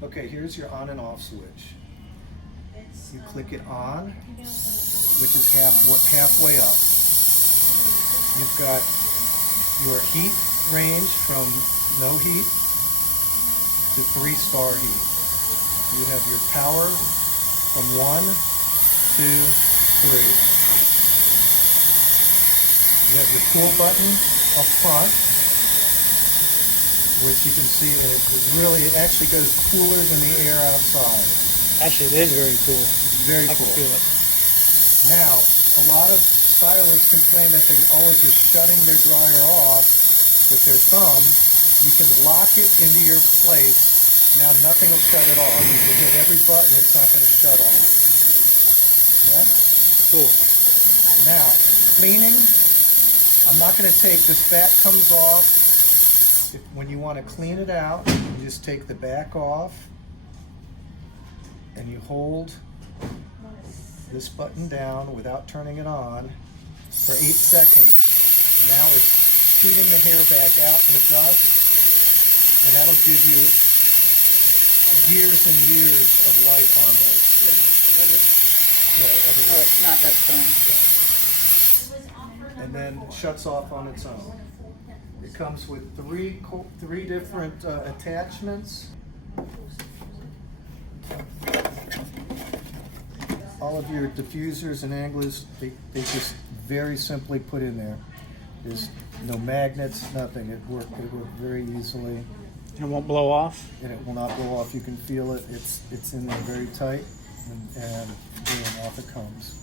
Okay, here's your on and off switch. You click it on, which is halfway up. You've got your heat range from no heat to 3-star heat. You have your power from 1, 2, 3. You have your cool button up front, which you can see, and it actually goes cooler than the air outside. Actually, it is very cool. It's very I cool. can feel it. Now, a lot of stylists complain that they always are shutting their dryer off with their thumb. You can lock it into your place. Now nothing will shut it off. You can hit every button, it's not going to shut off. Okay? Cool. Now, cleaning, I'm not going to take, this back comes off. When you want to clean it out, you just take the back off and you hold this button down without turning it on for 8 seconds. Now it's shooting the hair back out in the dust, and that'll give you years and years of life on this. Oh, it's not that strong. And then it shuts off on its own. It comes with three different attachments. All of your diffusers and anglers, they just very simply put in there. There's no magnets, nothing. It worked very easily. And it won't blow off? And it will not blow off. You can feel it. It's in there very tight, and boom, off it comes.